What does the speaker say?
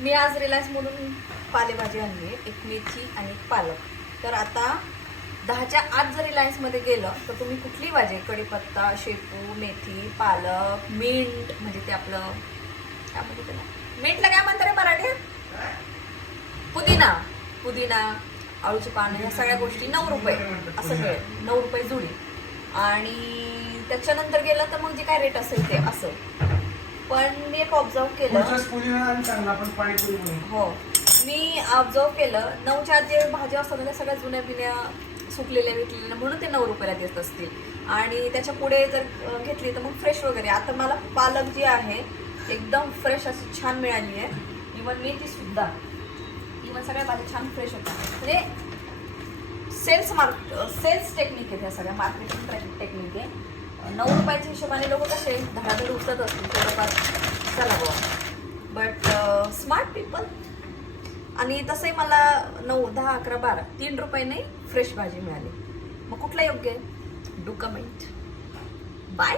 मी आज रिलायन्स मधून पालेभाजी आणली आहे, एक मेथी आणि एक पालक. तर आता 10च्या आत जर रिलायन्स मध्ये गेलं तर तुम्ही कुठली भाजी, कढीपत्ता, शेपू, मेथी, पालक, मिंट, म्हणजे ते आपलं काय म्हणते त्याला, मिंटला काय म्हणतात रे मराठीत, पुदिना, पुदिना, आळूची पानं, या सगळ्या गोष्टी 9 रुपये असं मिळेल, 9 रुपये जुडी. आणि त्याच्यानंतर गेलं तर मग जे काय रेट असेल ते असं. पण मी एक ऑब्झर्व केलं, हो मी ऑब्झर्व केलं 9च्या आत जे भाज्या असतात त्या सगळ्या जुन्या बिन्या सुकलेल्या विकलेल्या, म्हणून ते 9 रुपयाला देत असतील. आणि त्याच्या पुढे जर घेतली तर मग फ्रेश वगैरे. आता मला पालक जी आहे एकदम फ्रेश अशी छान मिळाली आहे. इव्हन मेथी सुद्धा, इव्हन सगळ्या भाज्या छान फ्रेश होतात. म्हणजे सेल्स टेक्निक आहे, त्या सगळ्या मार्केटिंग टेक्निक आहे. 9 रुपयाच्या हिशोबाने लोक कसे धडाधड उचलत असतील थोडंफार, चला बुवा. But smart people. आणि तसंही मला 9, 10, 11, 12 3 रुपयाने फ्रेश भाजी मिळाली. मग कुठला योग्य आहे? Do comment. बाय.